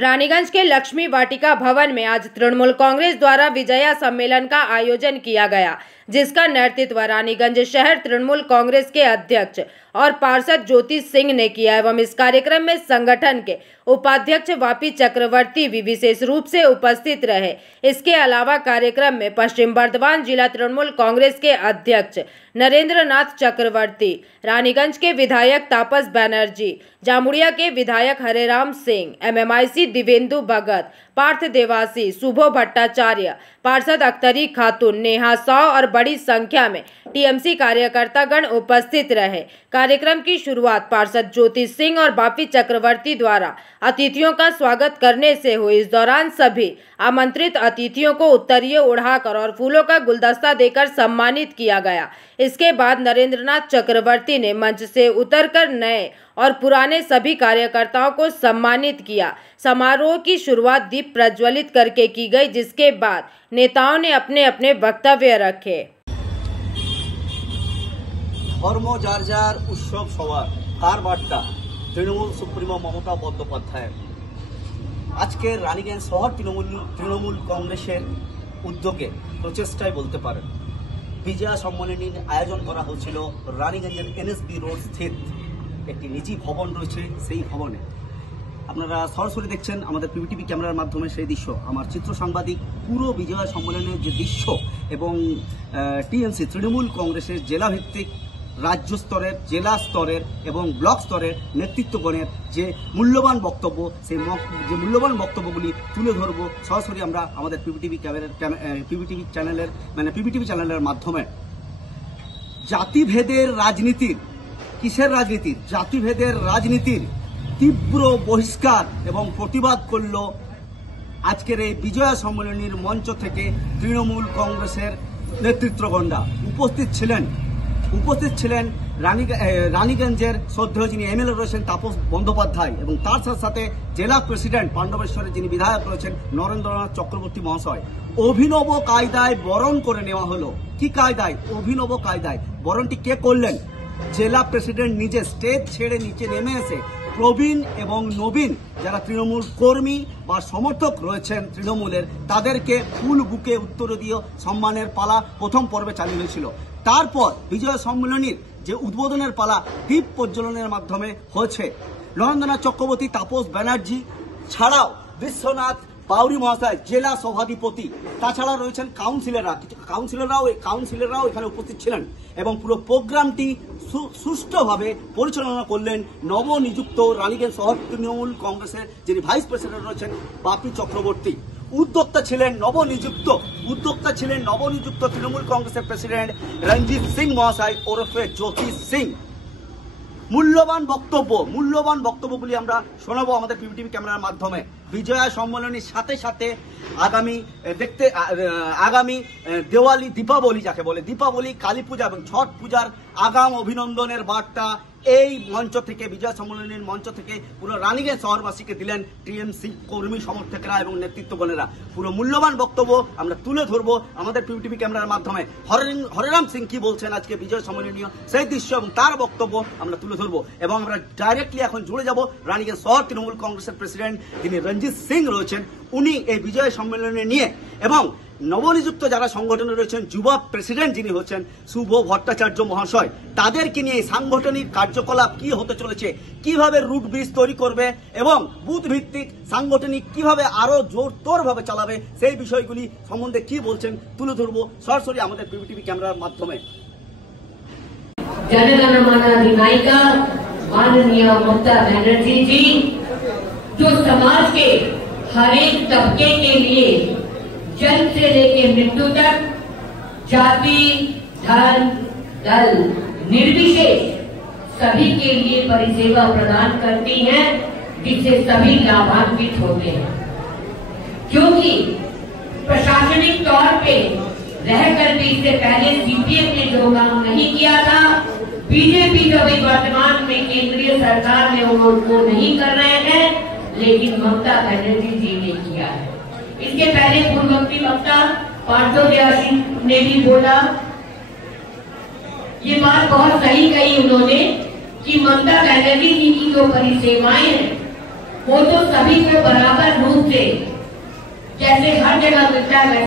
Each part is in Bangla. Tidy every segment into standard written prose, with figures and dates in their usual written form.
रानीगंज के लक्ष्मी वाटिका भवन में आज तृणमूल कांग्रेस द्वारा विजया सम्मेलन का आयोजन किया गया, जिसका नेतृत्व रानीगंज शहर तृणमूल कांग्रेस के अध्यक्ष और पार्षद ज्योति सिंह ने किया एवं इस कार्यक्रम में संगठन के उपाध्यक्ष वापी चक्रवर्ती भी विशेष रूप से उपस्थित रहे। इसके अलावा कार्यक्रम में पश्चिम बर्धमान जिला तृणमूल कांग्रेस के अध्यक्ष नरेंद्र नाथ चक्रवर्ती, रानीगंज के विधायक तापस बनर्जी, जामुड़िया के विधायक हरेराम सिंह, MMIC दिवेंदु भगत, पार्थ देवासी, शुभो भट्टाचार्य, पार्षद अख्तरी खातून, नेहा साव और बड़ी संख्या में TMC कार्यकर्तागण उपस्थित रहे। कार्यक्रम की शुरुआत पार्षद ज्योति सिंह और वापी चक्रवर्ती द्वारा अतिथियों का स्वागत करने से हुई। इस दौरान सभी आमंत्रित अतिथियों को उत्तरीय उड़ाकर और फूलों का गुलदस्ता देकर सम्मानित किया गया। इसके बाद नरेंद्रनाथ चक्रवर्ती ने मंच से उतरकर नए और पुराने सभी कार्यकर्ताओं को सम्मानित किया। समारोह की शुरुआत दीप प्रज्वलित करके की गई, जिसके बाद नेताओं ने अपने अपने वक्तव्य रखे। धर्म जार जार उत्सव सवार तार बार्ता तृणमूल सुप्रीमो ममता बंदोपाध्याय आज के रानीगंज शहर तृणमूल कांग्रेसेर उद्योगे प्रचेष्टाय बोलते पारेन विजया सम्मेलनी आयोजन करा हच्छिल रानीगंजेर NSB रोड स्थित एक निजी भवन रयेछे। सेई भवने आपनारा सरासरि देखছেন আমাদের PVTV ক্যামেরার মাধ্যমে সেই দৃশ্য। আমার চিত্র সাংবাদিক পুরো বিজয়া সম্মেলনের যে দৃশ্য এবং TMC তৃণমূল কংগ্রেসের জেলা ভিত্তিক राज्य स्तरेर जिला स्तरेर एवं ब्लक स्तरेर नेतृत्वगणेर जे मूल्यवान बक्तव्य से मूल्यवान बक्तव्यगुली तुले धरबो सरासरि आमरा आमादेर PVTV चैनेलेर माध्यमे। जातिभेदेर राजनीतिर किसेर राजनीतिर जातिभेदेर राजनीतिर तीव्र बहिष्कार एवं प्रतिबाद करलो आजकेर এই বিজয়া সম্মেলনীর মঞ্চ থেকে তৃণমূল কংগ্রেসের নেতৃত্বগণরা উপস্থিত ছিলেন রানীগঞ্জের শ্রদ্ধেয় যিনি MLA রয়েছেন তাপস বন্দ্যোপাধ্যায় এবং তার সাথে সাথে জেলা প্রেসিডেন্ট পাণ্ডবেশ্বরের যিনি বিধায়ক রয়েছেন নরেন্দ্রনাথ চক্রবর্তী মহাশয়। অভিনব কায়দায় বরণ করে নেওয়া হলো। কি কায়দায়? অভিনব কায়দায়। বরণটি কে করলেন? জেলা প্রেসিডেন্ট নিজে স্টেজ ছেড়ে নিচে নেমে এসে প্রবীণ এবং নবীন যারা তৃণমূল কর্মী বা সমর্থক রয়েছেন তৃণমূলের তাদেরকে ফুল বুকে উত্তর দিয়ে সম্মানের পালা প্রথম পর্বে চালু হয়েছিল। তারপর বিজয় সম্মেলনীর যে উদ্বোধনের পালা দীপ প্রজ্বলনের মাধ্যমে হয়েছে। নরেন্দ্রনাথ চক্রবর্তী, তাপস ব্যানার্জি ছাড়াও বিশ্বনাথ বাউরি মহাশয় জেলা সভাধিপতি, তাছাড়া রয়েছেন কাউন্সিলররাও এখানে উপস্থিত ছিলেন এবং পুরো প্রোগ্রামটি সুষ্ঠুভাবে পরিচালনা করলেন নবনিযুক্ত রানীগঞ্জ শহর তৃণমূল কংগ্রেসের যিনি ভাইস প্রেসিডেন্ট রয়েছেন বাপি চক্রবর্তী। উদ্যোক্তা ছিলেন নবনিযুক্ত তৃণমূল কংগ্রেসের প্রেসিডেন্ট রঞ্জিত সিং মহাশয় ওরফে জ্যোতি সিং। মূল্যবান বক্তব্যগুলি আমরা শোনাবো আমাদের PVTV ক্যামেরার মাধ্যমে। বিজয়া সম্মেলনের সাথে সাথে আগামী দেওয়ালি, দীপাবলি যাকে বলে, দীপাবলি, কালী পূজা এবং ছট পূজার আগাম অভিনন্দনের বার্তা এই মঞ্চ থেকে, বিজয়া সম্মেলনের মঞ্চ থেকে পুরো রানীগঞ্জ শহরবাসীকে দিলেন TMC কর্মী সমর্থকরা এবং নেতৃত্বগণেরা। পুরো মূল্যবান বক্তব্য আমরা তুলে ধরবো আমাদের PVTV ক্যামেরার মাধ্যমে। হরেরাম সিং কি বলছেন আজকে বিজয় সম্মেলনীয় সেই দৃশ্য এবং তার বক্তব্য আমরা তুলে ধরবো এবং আমরা ডাইরেক্টলি এখন জুড়ে যাব রানীগঞ্জ শহর তৃণমূল কংগ্রেসের প্রেসিডেন্ট যিনি রঞ্জিত সিং রয়েছেন, উনি এই বিজয় সম্মেলনে নিয়ে এবং নবনিযুক্ত যারা সংগঠনে রয়েছেন যুবা প্রেসিডেন্ট যিনি হচ্ছেন শুভ ভট্টাচার্য মহাশয়, তাদেরকে নিয়ে সাংগঠনিক কার্যকলাপ কি হতে চলেছে, কিভাবে রুট ব্রিজ তৈরি করবে এবং বুথ ভিত্তিক সাংগঠনিক কিভাবে আরো জোরদারভাবে চালাবে সেই বিষয়গুলি সম্বন্ধে কি বলছেন তুলে ধরবো সরাসরি আমাদের PVTV ক্যামেরার মাধ্যমে। जनगणमन अधिनायिका माननीय ममता बनर्जी जी जो समाज के हर एक तबके के लिए जन्म से लेकर मृत्यु तक जाति, धर्म, दल निर्विशेष सभी के लिए परिसेवा प्रदान करती हैं, जिससे सभी लाभान्वित होते हैं। क्योंकि प्रशासनिक तौर पे रहकर भी इससे पहले CPM ने जो काम नहीं किया था, बीजेपी जो भी वर्तमान में केंद्रीय सरकार में वो नहीं कर रहे हैं, लेकिन ममता बनर्जी जी ने किया है। इसके पहले पूर्ववर्ती वक्ता पार्थ देवासी ने भी बोला, ये बात बहुत सही कही उन्होंने कि ममता बनर्जी जी की जो परिसेवाएं हैं वो तो सभी को बराबर जैसे हर जगह मिलता है।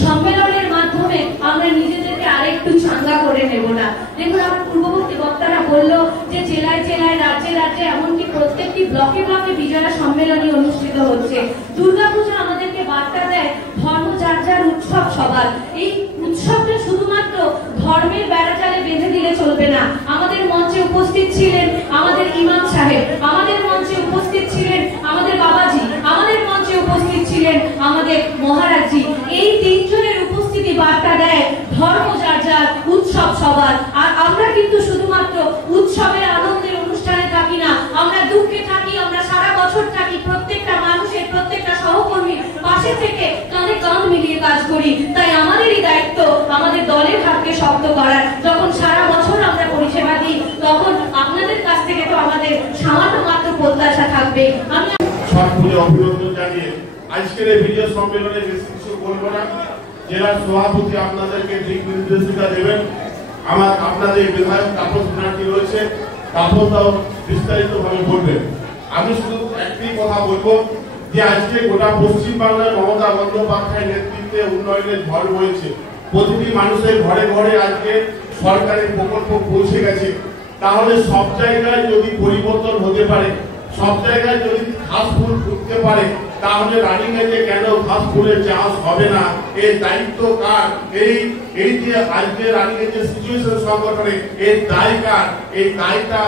সম্মেলনের মাধ্যমে আমরা নিজেদেরকে আরেকটু চাঙ্গা করে নেব না। দেখুন আমার পূর্ববর্তী বক্তারা বললো যে জেলায় জেলায় রাজ্যে রাজ্যে এমনকি প্রত্যেকটি ব্লকে ব্লকে বিজয়া সম্মেলনী অনুষ্ঠিত হচ্ছে। দুর্গাপূজা আমাদেরকে বার্তা দেয় ধর্ম যার যার উৎসব সবার। এই উৎসবটা শুধুমাত্র ধর্মের বেড়াজালে বেঁধে দিলে চলবে না। আমাদের মঞ্চে উপস্থিত ছিলেন আমাদের ইমাম সাহেব, আমাদের মঞ্চে উপস্থিত ছিলেন আমাদের বাবাজি, আমাদের মঞ্চে উপস্থিত ছিলেন আমাদের মহারাজজি। এই তিনজনের উপস্থিতি বার্তা দেয় ধর্ম যার যার উৎসব সবার। আর আমরা কিন্তু শুধুমাত্র উৎসবের আনন্দের অনুষ্ঠানে থাকি না, আমরা দুঃখে থাকি, আমরা সারা বছর থাকি, প্রত্যেকটা মানুষের প্রত্যেকটা সহকর্মীর পাশে থেকে কাঁধে কাঁধ মিলিয়ে কাজ করি। তাই আমাদেরই দায়িত্ব আমাদের দলের হাতকে শক্ত করার। যখন সারা বছর আমরা পরিষেবা দিই তখন আপনাদের কাছ থেকে তো আমাদের সামান্য মাত্র প্রত্যাশা থাকবে। আমি সবগুলো অভিনন্দন জানিয়ে আজকের এই বিজয় সম্মেলনে বেশি কিছু বলবো না। জেলার সভাপতি আপনাদেরকে দিক নির্দেশিকা দেবেন। আপনাদের বিধায়ক তাপস ব্যানার্জি রয়েছে, তাপসদাও বিস্তারিত ভাবে বলবেন। আমি শুধু একটি কথা বলবো যে আজকে গোটা পশ্চিম বাংলায় মমতা বন্দ্যোপাধ্যায়ের নেতৃত্বে উন্নয়নের ঝড় বইছে। প্রতিটি মানুষের ঘরে ঘরে আজকে সরকারের প্রকল্প পৌঁছে গেছে। তাহলে সব জায়গায় যদি পরিবর্তন হতে পারে, সব জায়গায় যদি ঘাস ফুল ফুটতে পারে, তাহলে রানীগঞ্জে কেন ঘাস ফুলের চাষ হবে না? এর দায়িত্ব কার? এই যে আজকে রানীগঞ্জের সিচুয়েশন সংগঠনে এর দায় কার? এই দায়টা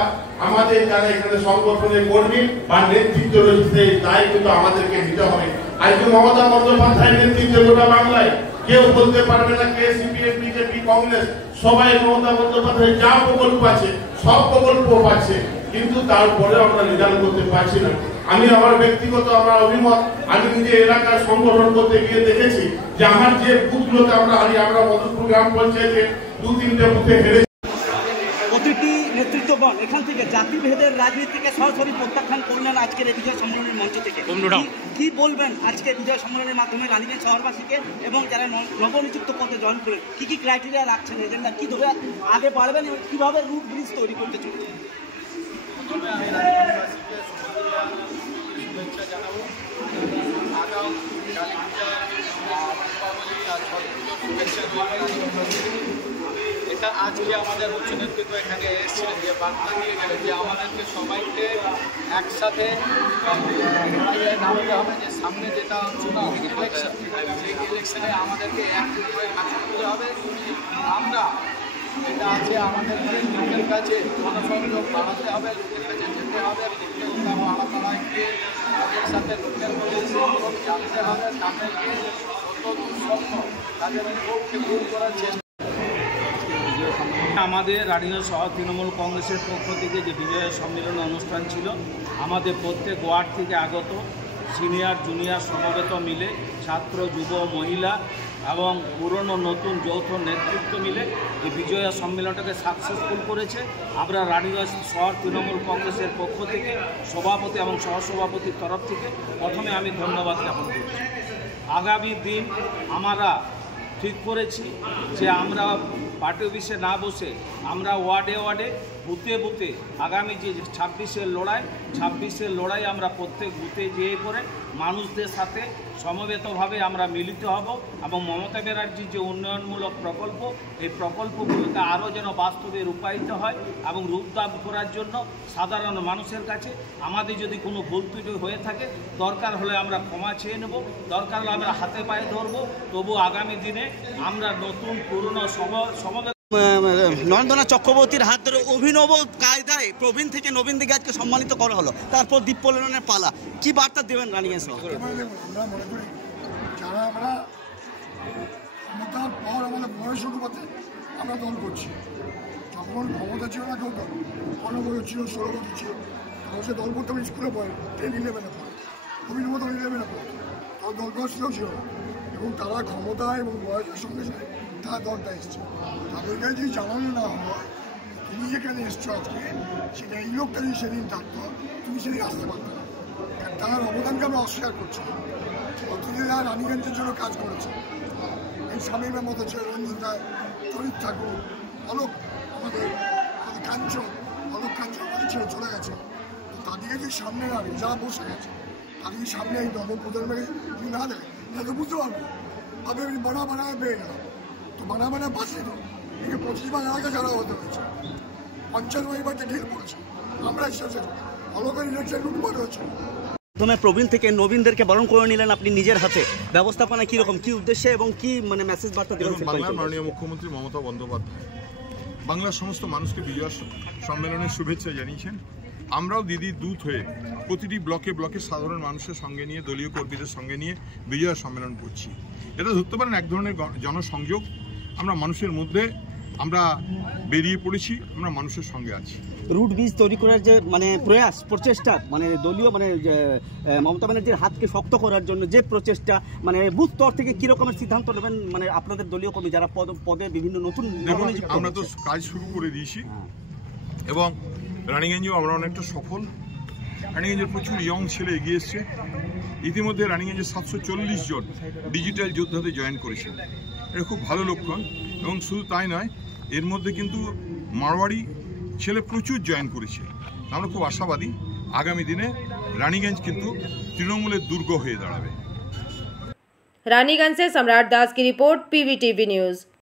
আমাদের যারা এখানে সংগঠনের কর্মী বা নেতৃত্ব রয়েছে এই দায় কিন্তু আমাদেরকে নিতে হবে। আজকে মমতা বন্দ্যোপাধ্যায়ের নেতৃত্বে গোটা বাংলায় কেউ বলতে পারবে না কে সিপিএম বিজেপি কংগ্রেস, সবাই মমতা বন্দ্যোপাধ্যায় যা প্রকল্প আছে সব প্রকল্প পাচ্ছে, কিন্তু তারপরে আমরা রেজাল্ট করতে পারছি না। আমি আমার ব্যক্তিগত আমার অভিমত, আমি নিজে এলাকার সংগঠন করতে গিয়ে দেখেছি যে আমার যে বুথগুলোতে আমরা হারি, আমরা মধুপুর গ্রাম পঞ্চায়েতে 2-3টে বুথে হেরে। প্রতিটি নেতৃত্বগণ এখান থেকে জাতিভেদের রাজনীতিকে সরাসরি প্রত্যাখ্যান করলেন আজকের এই বিজয় সম্মেলনের মঞ্চ থেকে। কি বলবেন আজকে বিজয় সম্মেলনের মাধ্যমে রানীগঞ্জ শহরবাসীকে এবং যারা নবনিযুক্ত পদে জয়েন করেন কি কি ক্রাইটেরিয়া রাখছেন, এজেন্ডা কি ধরে আগে বাড়বেন এবং কিভাবে রুট ব্রিজ তৈরি করতে চলছে? শুভেচ্ছা জানাবো। আগাম কালী পূজা এটা আজকে আমাদের উচ্চ নেতৃত্ব এখানে এসেছিলেন যে বার্তা নিয়ে গেলেন যে আমাদেরকে সবাইকে একসাথে নামতে হবে, যে সামনে যেটা চুনাव ইলেকশন, সেই ইলেকশনে আমাদেরকে এক করে কাজ করতে হবে। আমরা এটা আছে আমাদেরকে লোকের কাছে জনসংযোগ বাড়াতে হবে, লোকের কাছে যেতে হবে, প্রত্যেকটা পাড়া পাড়ায় গিয়ে তাদের সাথে লোকের মধ্যে জানতে হবে, তাদেরকে যতদূর সম্ভব তাদের পক্ষে দূর করার চেষ্টা। আমাদের রানীগঞ্জ শহর তৃণমূল কংগ্রেসের পক্ষ থেকে যে বিজয় সম্মেলন অনুষ্ঠান ছিল, আমাদের প্রত্যেক ওয়ার্ড থেকে আগত সিনিয়র জুনিয়র সমবেত মিলে ছাত্র যুব মহিলা এবং পুরনো নতুন যৌথ নেতৃত্ব মিলে এই বিজয়া সম্মেলনটাকে সাকসেসফুল করেছে। আমরা রানীগঞ্জ শহর তৃণমূল কংগ্রেসের পক্ষ থেকে সভাপতি এবং সহসভাপতির তরফ থেকে প্রথমে আমি ধন্যবাদ জ্ঞাপন করছি। আগামী দিন আমরা ঠিক করেছি যে আমরা পার্টি অফিসে না বসে আমরা ওয়ার্ডে ওয়ার্ডে বুথে বুথে আগামী যে 26-এর লড়াই আমরা প্রত্যেক বুথে যেয়ে করে মানুষদের সাথে সমবেতভাবে আমরা মিলিত হব এবং মমতা ব্যানার্জির যে উন্নয়নমূলক প্রকল্প, এই প্রকল্পগুলোকে আরও যেন বাস্তবে রূপায়িত হয় এবং রূপদান করার জন্য সাধারণ মানুষের কাছে আমাদের যদি কোনো ভুল ত্রুটি হয়ে থাকে দরকার হলে আমরা ক্ষমা চেয়ে নেব, দরকার হলে আমরা হাতে পায়ে ধরব। তবু আগামী দিনে আমরা নতুন পুরনো সমবেত নরেন্দ্রনাথ চক্রবর্তীর হাত ধরে অভিনব কায়দায় প্রবীণ থেকে নবীন দিকে আজকে সম্মানিত করা হলো, তারপর দীপোলনের পালা, কি বার্তা দেবেন রানীগঞ্জ শহরে? আমরা মনে করি যারা আমরা ক্ষমতার পর আমাদের বয়স অনুপাতে আমরা দল করছি, যখন ক্ষমতা ছিল না কেউ দল 15 বছর ছিল, 16 বছর ছিল, তখন সে দল করতে স্কুলে পড়ে 10-11 পড়ে, অভিনব 11 পড়ে, তখন দল করার সুযোগ ছিল না। এবং তারা ক্ষমতা এবং বয়সের সঙ্গে সঙ্গে তারা দলটা এসছে, তাদেরকে যদি জানানো না হয় তুমি যেখানে এসছো আজকে, সেটা এই লোকটা যদি সেদিন থাকতো তুমি সেদিন আসতে পারতো না। তার অবদানকে আমরা অস্বীকার করছি। অতীতে যারা রানীগঞ্জের জন্য কাজ করেছে, এই স্বামীর মতো ছিল রঞ্জিত রায়, তরিত ঠাকুর, আমাদের কাঞ্চন আমাদের ছেড়ে চলে গেছে, তো তাদেরকে যদি সামনে রাখে যারা বসে গেছে তাকে সামনে এই নবম প্রজন্মের যদি না দেখে তাহলে বুঝতে পারবো আমি বানায় পেয়ে গেলাম তো বানায় পাচ্ছি তো একে 25 বার এলাকা ছাড়া হতে হয়েছে 50 বাড়িতে ঢিল পড়েছে আমরা এসেছি অলকার ইলেকশন লুটপাট হচ্ছে। প্রথমে প্রবীণ থেকে নবীনদেরকে বরণ করে নিলেন আপনি নিজের হাতে, ব্যবস্থাপনা কিরকম, কি উদ্দেশ্যে এবং কি মানে মেসেজ বার্তা দিলেন? বাংলার মাননীয় মুখ্যমন্ত্রী মমতা বন্দ্যোপাধ্যায় বাংলার সমস্ত মানুষকে বিজয় সম্মেলনের শুভেচ্ছা জানিয়েছেন। আমরাও দিদির দূত হয়ে প্রতিটি ব্লকে ব্লকে সাধারণ মানুষের সঙ্গে নিয়ে দলীয় কর্মীদের সঙ্গে নিয়ে বিজয় সম্মেলন করছি। এটা ধরতে পারেন এক ধরনের জনসংযোগ। আমরা মানুষের মধ্যে আমরা বেরিয়ে পড়েছি, আমরা মানুষের সঙ্গে আছি। রুট ব্রিজ তৈরি করার যে মানে প্রয়াস প্রচেষ্টা মানে দলীয় মানে মমতা ব্যানার্জির হাতকে শক্ত করার জন্য যে প্রচেষ্টা মানে বুথ স্তর থেকে কি রকমের সিদ্ধান্ত নেবেন মানে আপনাদের দলীয় কর্মী যারা পদে বিভিন্ন নতুন? আমরা তো কাজ শুরু করে দিয়েছি এবং রানিগঞ্জেও আমরা অনেকটা সফল। রানিগঞ্জের প্রচুর ইয়ং ছেলে এগিয়ে এসছে। ইতিমধ্যে রানিগঞ্জের 740 জন ডিজিটাল যোদ্ধাতে জয়েন করেছেন। এটা খুব ভালো লক্ষণ এবং শুধু তাই নয়, এর মধ্যে কিন্তু মারওয়াড়ি ছেলে প্রচুর জয়েন করেছে। আমরা খুব আশাবাদী আগামী দিনে রানিগঞ্জ কিন্তু তৃণমূলের দুর্গ হয়ে দাঁড়াবে। रानीगंज से सम्राट दास की रिपोर्ट, PVTV न्यूज।